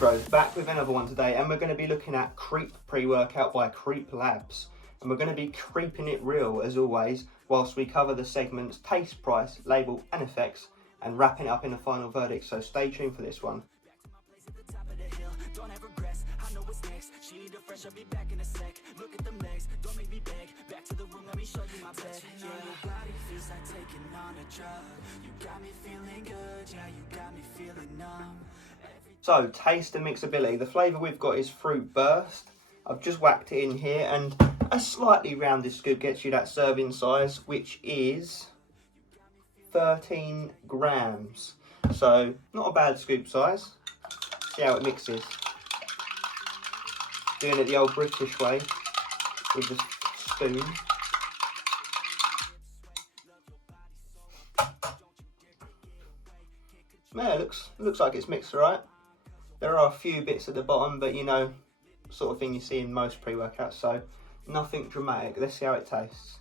bros, back with another one today, and we're going to be looking at Creep pre-workout by Creep Labs, and we're going to be creeping it real as always whilst we cover the segments taste, price, label and effects, and wrapping it up in a final verdict, so stay tuned for this one. So, taste and mixability. The flavour we've got is Fruit Burst. I've just whacked it in here, and a slightly rounded scoop gets you that serving size, which is 13 grams. So, not a bad scoop size. See how it mixes. Doing it the old British way with the spoon. Yeah, it looks like it's mixed right. There are a few bits at the bottom, but you know, sort of thing you see in most pre-workouts, so nothing dramatic. Let's see how it tastes.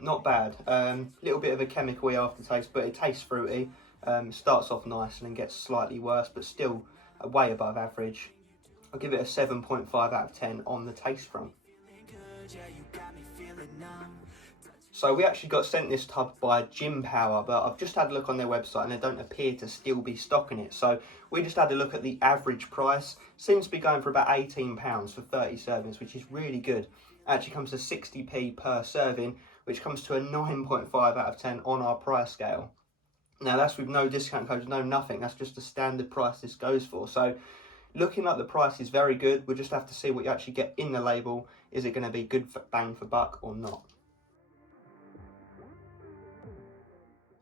Not bad. Little bit of a chemical-y aftertaste, but it tastes fruity. Starts off nice and then gets slightly worse, but still way above average. I'll give it a 7.5 out of 10 on the taste front. So we actually got sent this tub by Gym Power, but I've just had a look on their website and they don't appear to still be stocking it. So we just had a look at the average price. Seems to be going for about £18 for 30 servings, which is really good. Actually comes to 60p per serving, which comes to a 9.5 out of 10 on our price scale. Now that's with no discount codes, no nothing. That's just the standard price this goes for. So looking like the price is very good. We'll just have to see what you actually get in the label. Is it going to be good for bang for buck or not?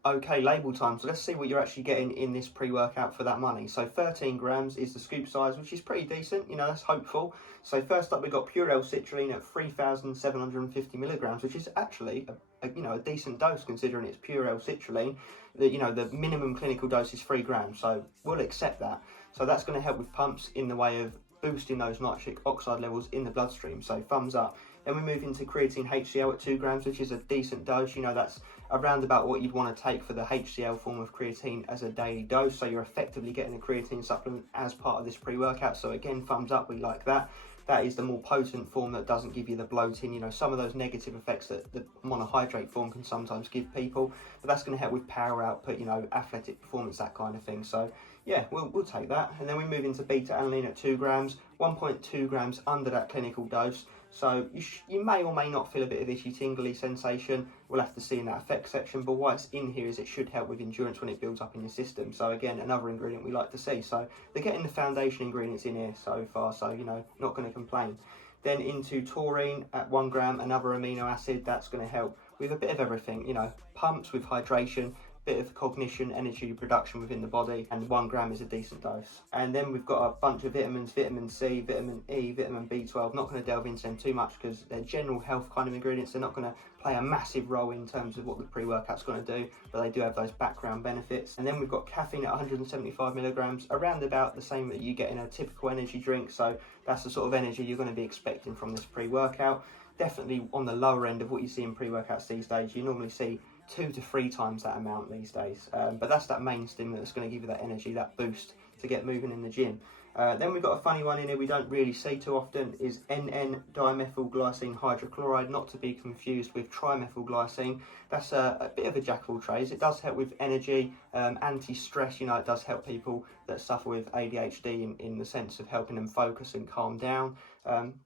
Okay, label time. So let's see what you're actually getting in this pre-workout for that money. So 13 grams is the scoop size, which is pretty decent. You know, that's hopeful. So first up, we got pure L-citrulline at 3,750 milligrams, which is actually a decent dose considering it's pure L-citrulline. The minimum clinical dose is 3 grams, so we'll accept that. So that's going to help with pumps in the way of boosting those nitric oxide levels in the bloodstream. So thumbs up. Then we move into creatine HCl at 2 grams, which is a decent dose. You know, that's around about what you'd want to take for the HCl form of creatine as a daily dose. So you're effectively getting a creatine supplement as part of this pre-workout. So again, thumbs up, we like that. That is the more potent form that doesn't give you the bloating, you know, some of those negative effects that the monohydrate form can sometimes give people. But that's going to help with power output, you know, athletic performance, that kind of thing. So yeah, we'll take that. And then we move into beta-alanine at 2 grams, 1.2 grams under that clinical dose. So you may or may not feel a bit of itchy, tingly sensation. We'll have to see in that effects section, but why it's in here is it should help with endurance when it builds up in your system. So again, another ingredient we like to see. So they're getting the foundation ingredients in here so far, so you know, not going to complain. Then into taurine at 1 gram, another amino acid. That's going to help with a bit of everything, you know, pumps with hydration, bit of cognition, energy production within the body, and 1 gram is a decent dose. And then we've got a bunch of vitamins, vitamin C, vitamin E, vitamin B12. Not going to delve into them too much because they're general health kind of ingredients. They're not going to play a massive role in terms of what the pre-workout's going to do, but they do have those background benefits. And then we've got caffeine at 175 milligrams, around about the same that you get in a typical energy drink. So that's the sort of energy you're going to be expecting from this pre-workout. Definitely on the lower end of what you see in pre-workouts these days. You normally see 2 to 3 times that amount these days, but that's that main stimulant that's going to give you that energy, that boost to get moving in the gym. Then we've got a funny one in here we don't really see too often, is NN-dimethylglycine hydrochloride, not to be confused with trimethylglycine. That's a bit of a jack of all trades. It does help with energy, anti-stress. You know, it does help people that suffer with ADHD in the sense of helping them focus and calm down.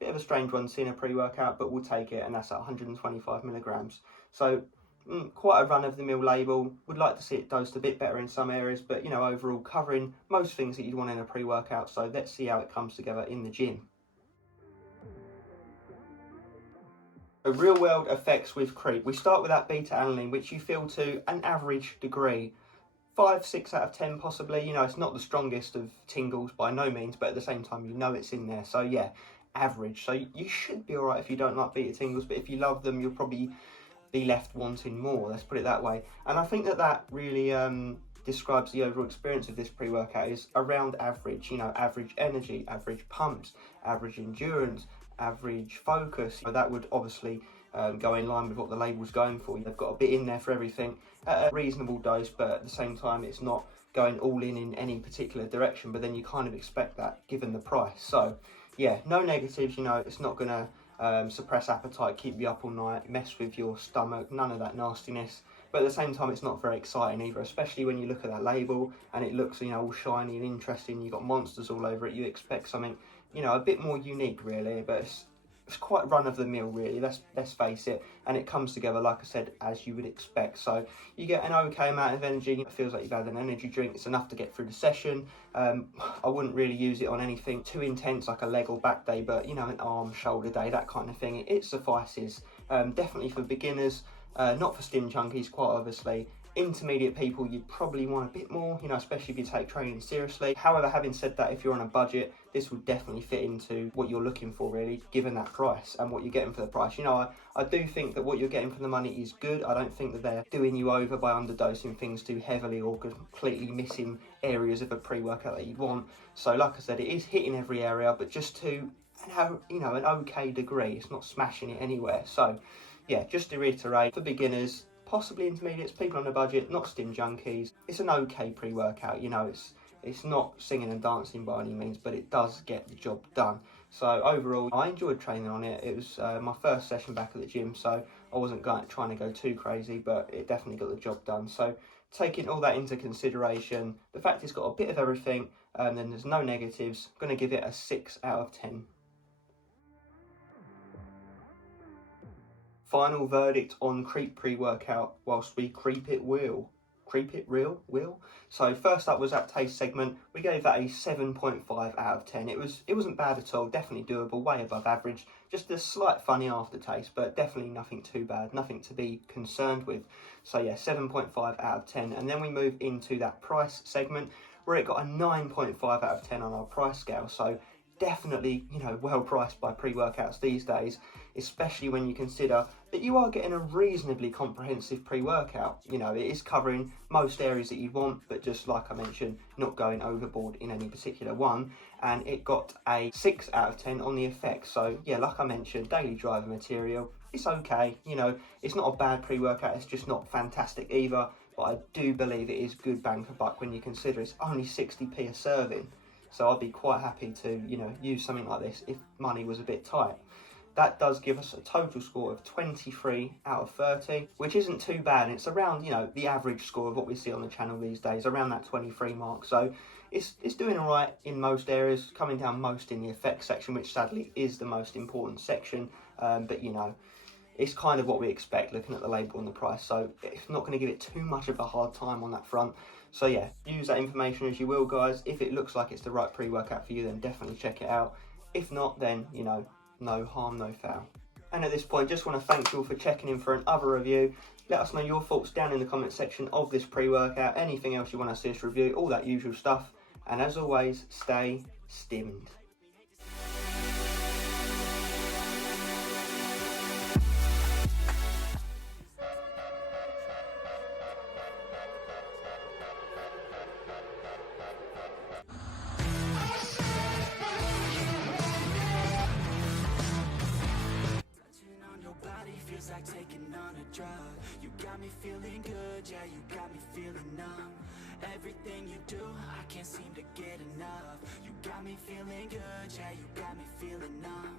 Bit of a strange one to see in a pre-workout, but we'll take it, and that's at 125 milligrams. So quite a run-of-the-mill label. Would like to see it dosed a bit better in some areas, but you know, overall covering most things that you'd want in a pre-workout. So let's see how it comes together in the gym. Real-world effects with Creep. We start with that beta-alanine, which you feel to an average degree. 5, 6 out of 10 possibly. You know, it's not the strongest of tingles by no means, but at the same time, you know it's in there. So yeah, average. So you should be all right if you don't like beta tingles, but if you love them, you'll probably be left wanting more, let's put it that way. And I think that really describes the overall experience of this pre-workout is around average. You know, average energy, average pumps, average endurance, average focus. So that would obviously go in line with what the label's going for. They've got a bit in there for everything at a reasonable dose, but at the same time it's not going all in any particular direction, but then you kind of expect that given the price. So yeah, no negatives, you know, it's not going to suppress appetite, keep you up all night, mess with your stomach, none of that nastiness. But at the same time, it's not very exciting either, especially when you look at that label and it looks, you know, all shiny and interesting. You've got monsters all over it. You expect something, you know, a bit more unique, really. But it's quite run of the mill, really. Let's face it. And it comes together, like I said, as you would expect. So you get an okay amount of energy. It feels like you've had an energy drink. It's enough to get through the session. I wouldn't really use it on anything too intense, like a leg or back day, but you know, an arm, shoulder day, that kind of thing. It suffices. Definitely for beginners. Not for stim junkies, quite obviously. Intermediate people, you'd probably want a bit more, you know, especially if you take training seriously. However, having said that, if you're on a budget, this would definitely fit into what you're looking for, really, given that price and what you're getting for the price. You know, I do think that what you're getting for the money is good. I don't think that they're doing you over by underdosing things too heavily or completely missing areas of a pre-workout that you want. So, like I said, it is hitting every area, but just to, you know, an okay degree. It's not smashing it anywhere. So yeah, just to reiterate, for beginners, possibly intermediates, people on a budget, not stim junkies, it's an okay pre-workout. You know, it's not singing and dancing by any means, but it does get the job done. So overall, I enjoyed training on it. It was my first session back at the gym, so I wasn't trying to go too crazy, but it definitely got the job done. So taking all that into consideration, the fact it's got a bit of everything, and then there's no negatives, I'm going to give it a 6 out of 10. Final verdict on creep pre-workout whilst we creep it real. Creep it real? Will? So first up was that taste segment. We gave that a 7.5 out of 10. It wasn't bad at all, definitely doable, way above average. Just a slight funny aftertaste, but definitely nothing too bad, nothing to be concerned with. So yeah, 7.5 out of 10. And then we move into that price segment where it got a 9.5 out of 10 on our price scale. So definitely, you know, well priced by pre-workouts these days, especially when you consider that you are getting a reasonably comprehensive pre-workout. You know, it is covering most areas that you want, but just like I mentioned, not going overboard in any particular one. And it got a 6 out of 10 on the effects. So yeah, like I mentioned, daily driver material, it's okay. You know, it's not a bad pre-workout, it's just not fantastic either, but I do believe it is good bang for buck when you consider it's only 60p a serving. So I'd be quite happy to, you know, use something like this if money was a bit tight. That does give us a total score of 23 out of 30, which isn't too bad. It's around, you know, the average score of what we see on the channel these days, around that 23 mark. So it's doing all right in most areas, coming down most in the effects section, which sadly is the most important section. But, you know, it's kind of what we expect looking at the label and the price. So it's not going to give it too much of a hard time on that front. So yeah, use that information as you will, guys. If it looks like it's the right pre-workout for you, then definitely check it out. If not, then, you know, no harm, no foul. And at this point, just want to thank you all for checking in for another review. Let us know your thoughts down in the comment section of this pre-workout, anything else you want to see us review, all that usual stuff. And as always, stay stimmed. Like taking on a drug. You got me feeling good, yeah, you got me feeling numb. Everything you do, I can't seem to get enough. You got me feeling good, yeah, you got me feeling numb.